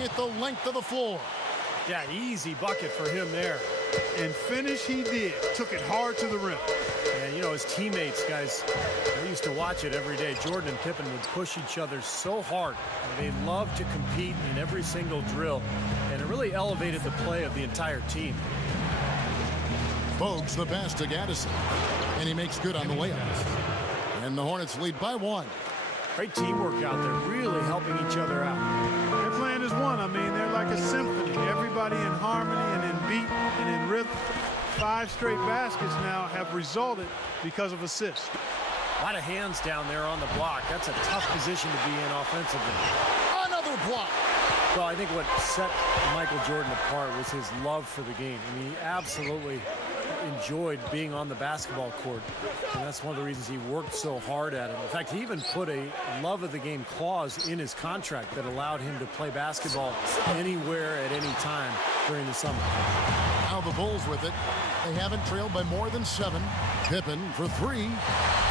driving it the length of the floor. Yeah, easy bucket for him there. And finish he did. Took it hard to the rim. And, you know, his teammates, guys, I used to watch it every day. Jordan and Pippen would push each other so hard. They loved to compete in every single drill. And it really elevated the play of the entire team. Bogues the pass to Gaddison. And he makes good on the layup. And the Hornets lead by 1. Great teamwork out there, really helping each other out. Their plan is one. I mean, they're like a symphony. Everybody in harmony and in beat and in rhythm. 5 straight baskets now have resulted because of assists. A lot of hands down there on the block. That's a tough position to be in offensively. Another block. Well, I think what set Michael Jordan apart was his love for the game. I mean, he absolutely enjoyed being on the basketball court, and that's one of the reasons he worked so hard at it. In fact, he even put a love of the game clause in his contract that allowed him to play basketball anywhere at any time during the summer. Now the Bulls with it. They haven't trailed by more than 7. Pippen for 3.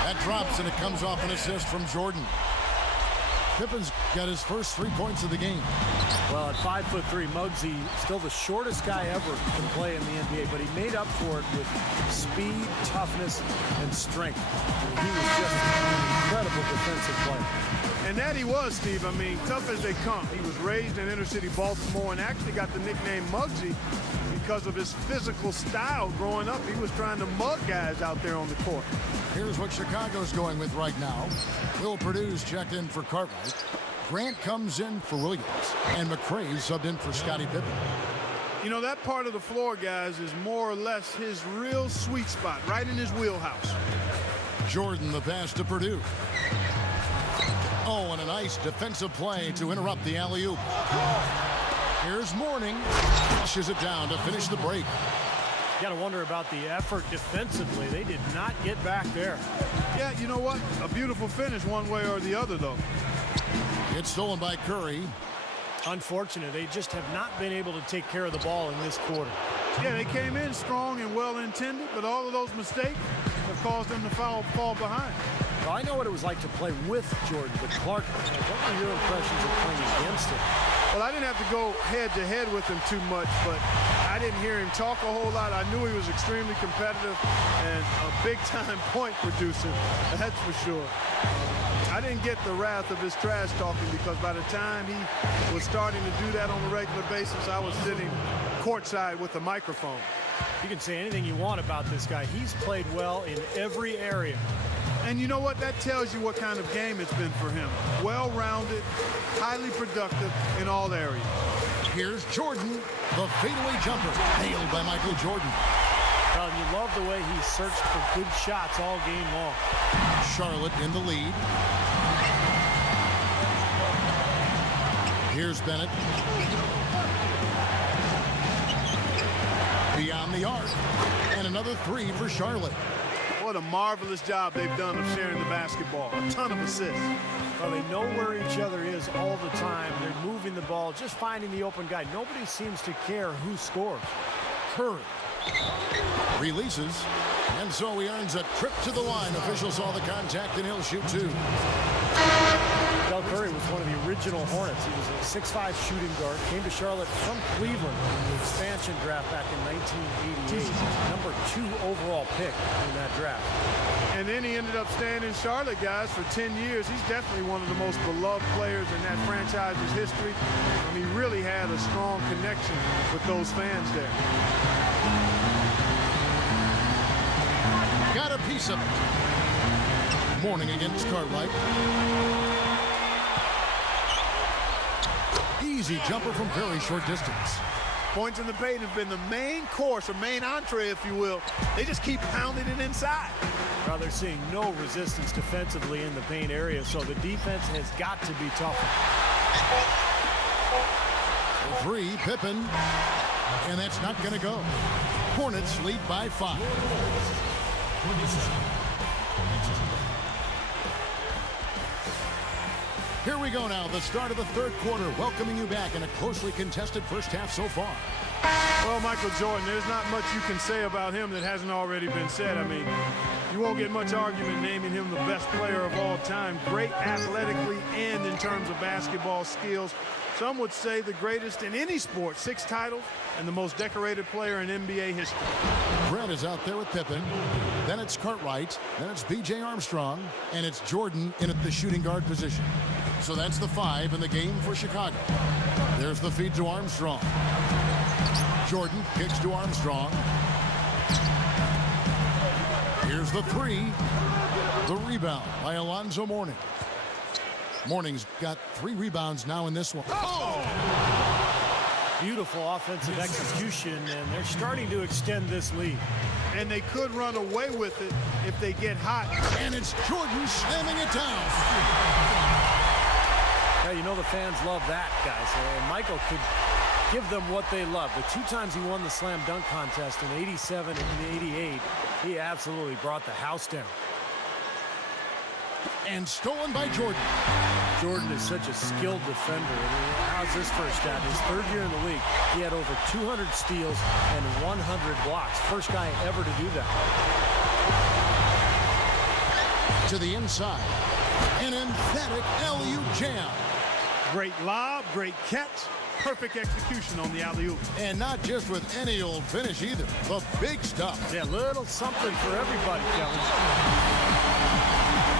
That drops, and it comes off an assist from Jordan. Pippen's got his first 3 points of the game. Well, at 5'3", Muggsy, still the shortest guy ever to play in the NBA, but he made up for it with speed, toughness, and strength. He was just an incredible defensive player. And that he was, Steve. I mean, tough as they come. He was raised in inner city Baltimore and actually got the nickname Muggsy because of his physical style growing up. He was trying to mug guys out there on the court. Here's what Chicago's going with right now. Will Purdue's checked in for Cartwright. Grant comes in for Williams. And McRae subbed in for Scottie Pippen. You know, that part of the floor, guys, is more or less his real sweet spot, right in his wheelhouse. Jordan the pass to Purdue. Oh, and a nice defensive play to interrupt the alley-oop. Here's Mourning. Flushes it down to finish the break. You got to wonder about the effort defensively. They did not get back there. Yeah, you know what? A beautiful finish one way or the other, though. It's stolen by Curry. Unfortunate. They just have not been able to take care of the ball in this quarter. Yeah, they came in strong and well-intended, but all of those mistakes have caused them to fall behind. Well, I know what it was like to play with Jordan, but Clark, what were your impressions of playing against him? Well, I didn't have to go head-to-head with him too much, but I didn't hear him talk a whole lot. I knew he was extremely competitive and a big-time point producer, that's for sure. I didn't get the wrath of his trash talking because by the time he was starting to do that on a regular basis, I was sitting courtside with a microphone. You can say anything you want about this guy. He's played well in every area. And you know what? That tells you what kind of game it's been for him. Well-rounded, highly productive in all areas. Here's Jordan, the fadeaway jumper, nailed by Michael Jordan. Well, you love the way he searched for good shots all game long. Charlotte in the lead. Here's Bennett. Beyond the arc. And another 3 for Charlotte. What a marvelous job they've done of sharing the basketball. A ton of assists. Well, they know where each other is all the time. They're moving the ball, just finding the open guy. Nobody seems to care who scores. Curry releases, and so he earns a trip to the line. Officials saw the contact, and he'll shoot 2. Del Curry was one of the original Hornets. He was a 6'5" shooting guard, came to Charlotte from Cleveland in the expansion draft back in 1988. Number 2 overall pick in that draft. And then he ended up staying in Charlotte, guys, for 10 years. He's definitely one of the most beloved players in that franchise's history. He really had a strong connection with those fans there. Got a piece of it. Mourning against Cartwright. Easy jumper from very short distance. Points in the paint have been the main course, or main entree, if you will. They just keep pounding it inside. Well, they're seeing no resistance defensively in the paint area, so the defense has got to be tougher. 3, Pippen. And that's not going to go. Hornets lead by 5. Here we go now, the start of the third quarter, welcoming you back in a closely contested first half so far. Well, Michael Jordan, there's not much you can say about him that hasn't already been said. I mean, you won't get much argument naming him the best player of all time. Great athletically and in terms of basketball skills. Some would say the greatest in any sport, 6 titles, and the most decorated player in NBA history. Grant is out there with Pippen. Then it's Cartwright. Then it's B.J. Armstrong. And it's Jordan in at the shooting guard position. So that's the 5 in the game for Chicago. There's the feed to Armstrong. Jordan kicks to Armstrong. Here's the 3. The rebound by Alonzo Mourning. Mourning's got 3 rebounds now in this one. Oh! Beautiful offensive execution, and they're starting to extend this lead. And they could run away with it if they get hot. And it's Jordan slamming it down. Yeah, you know the fans love that, guys. And Michael could give them what they love. The 2 times he won the slam dunk contest in '87 and '88, he absolutely brought the house down. And stolen by Jordan. Jordan is such a skilled defender. I mean, how's this for a stat? His 3rd year in the league, he had over 200 steals and 100 blocks. First guy ever to do that. To the inside. An emphatic alley-oop jam. Great lob, great catch. Perfect execution on the alley-oop. And not just with any old finish either. The big stuff. Yeah, little something for everybody, Kevin.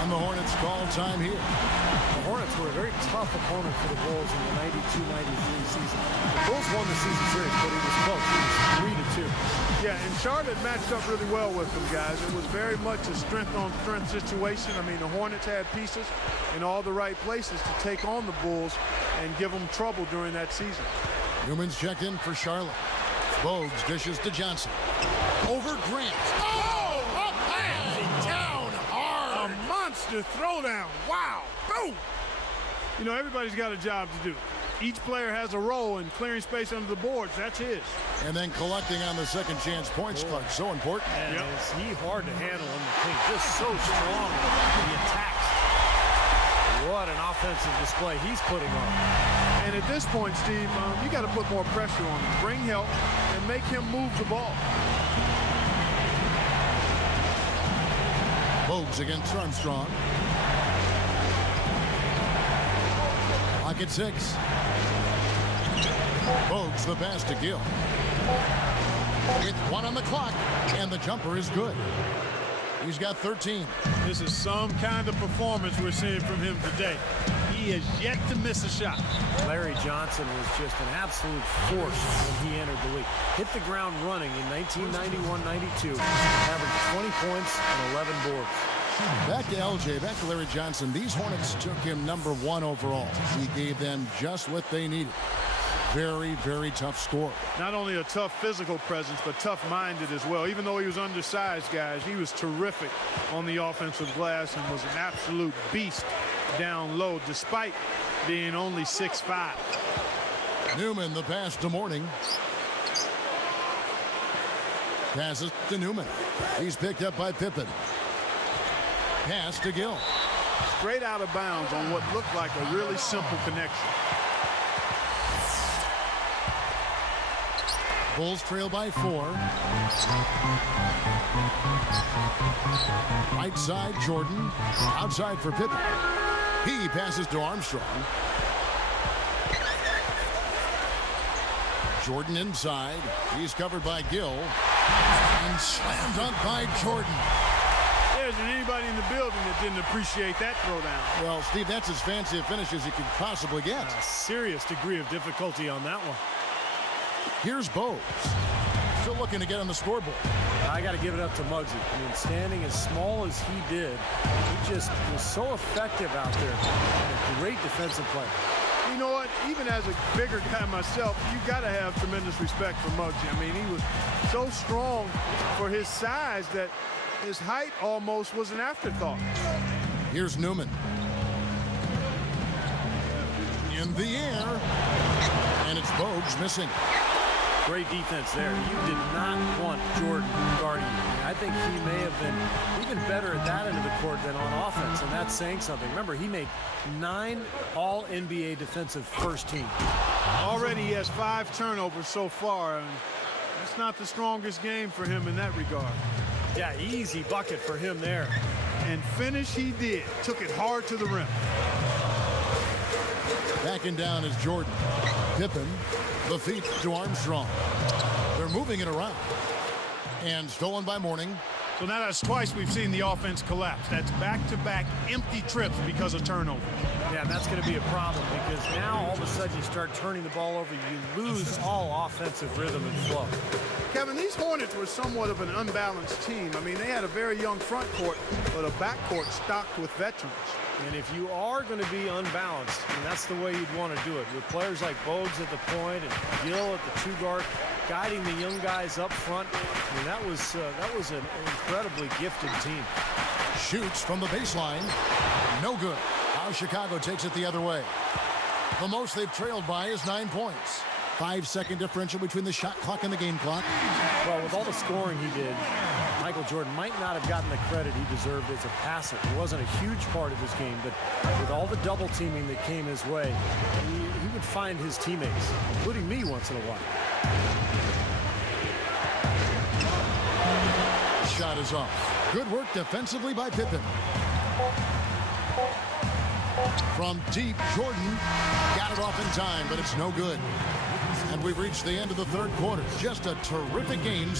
And the Hornets call time here. The Hornets were a very tough opponent for the Bulls in the 92-93 season. The Bulls won the season series, but it was close. It was 3-2. Yeah, and Charlotte matched up really well with them, guys. It was very much a strength-on-strength situation. I mean, the Hornets had pieces in all the right places to take on the Bulls and give them trouble during that season. Newman's checked in for Charlotte. Bogues dishes to Johnson. Over Grant. Oh! Up and down hard. A monster throwdown. Wow. Boom. You know, everybody's got a job to do. Each player has a role in clearing space under the boards. That's his. And then collecting on the second chance points card. So important. And is he hard to handle in the paint? Just so strong in the attacks. What an offensive display he's putting on. And at this point, Steve, you got to put more pressure on him. Bring help and make him move the ball. Bogues against Armstrong. Lock at 6. Bogues the pass to Gill. With 1 on the clock, and the jumper is good. He's got 13. This is some kind of performance we're seeing from him today. He has yet to miss a shot. Larry Johnson was just an absolute force when he entered the league. Hit the ground running in 1991-92, averaged 20 points and 11 boards. Back to LJ, back to Larry Johnson. These Hornets took him number 1 overall. He gave them just what they needed. Very, very tough scorer. Not only a tough physical presence, but tough-minded as well. Even though he was undersized, guys, he was terrific on the offensive glass and was an absolute beast down low, despite being only 6'5". Newman, the pass to Mourning. Passes to Newman. He's picked up by Pippen. Pass to Gill. Straight out of bounds on what looked like a really simple connection. Bulls trail by 4. Right side, Jordan. Outside for Pippen. He passes to Armstrong. Jordan inside. He's covered by Gill. And slam dunk by Jordan. There isn't anybody in the building that didn't appreciate that throwdown. Well, Steve, that's as fancy a finish as you could possibly get. A serious degree of difficulty on that one. Here's Bogues. Still looking to get on the scoreboard. I got to give it up to Muggsy. I mean, standing as small as he did, he just was so effective out there. And a great defensive player. You know what? Even as a bigger guy myself, you got to have tremendous respect for Muggsy. I mean, he was so strong for his size that his height almost was an afterthought. Here's Newman. In the air. And it's Bogues missing. Great defense there. You did not want Jordan guarding you. I think he may have been even better at that end of the court than on offense, and that's saying something. Remember, he made 9 All-NBA defensive first team. Already he has 5 turnovers so far, and that's not the strongest game for him in that regard. Yeah, easy bucket for him there. And finish he did. Took it hard to the rim. Backing down is Jordan. Pippen, the feet to Armstrong. They're moving it around. And stolen by Mourning. So now that's twice we've seen the offense collapse. That's back-to-back empty trips because of turnover. Yeah, and that's going to be a problem because now all of a sudden you start turning the ball over, you lose all offensive rhythm and flow. Kevin, these Hornets were somewhat of an unbalanced team. I mean, they had a very young front court, but a back court stocked with veterans. And if you are going to be unbalanced, and that's the way you'd want to do it, with players like Bogues at the point and Gill at the 2 guard, guiding the young guys up front, I mean, that was an incredibly gifted team. Shoots from the baseline. No good. Now Chicago takes it the other way. The most they've trailed by is 9 points. 5-second differential between the shot clock and the game clock. Well, with all the scoring he did, Michael Jordan might not have gotten the credit he deserved as a passer. It wasn't a huge part of his game, but with all the double teaming that came his way, he would find his teammates, including me once in a while. Shot is off. Good work defensively by Pippen. From deep, Jordan got it off in time, but it's no good. And we've reached the end of the third quarter. Just a terrific game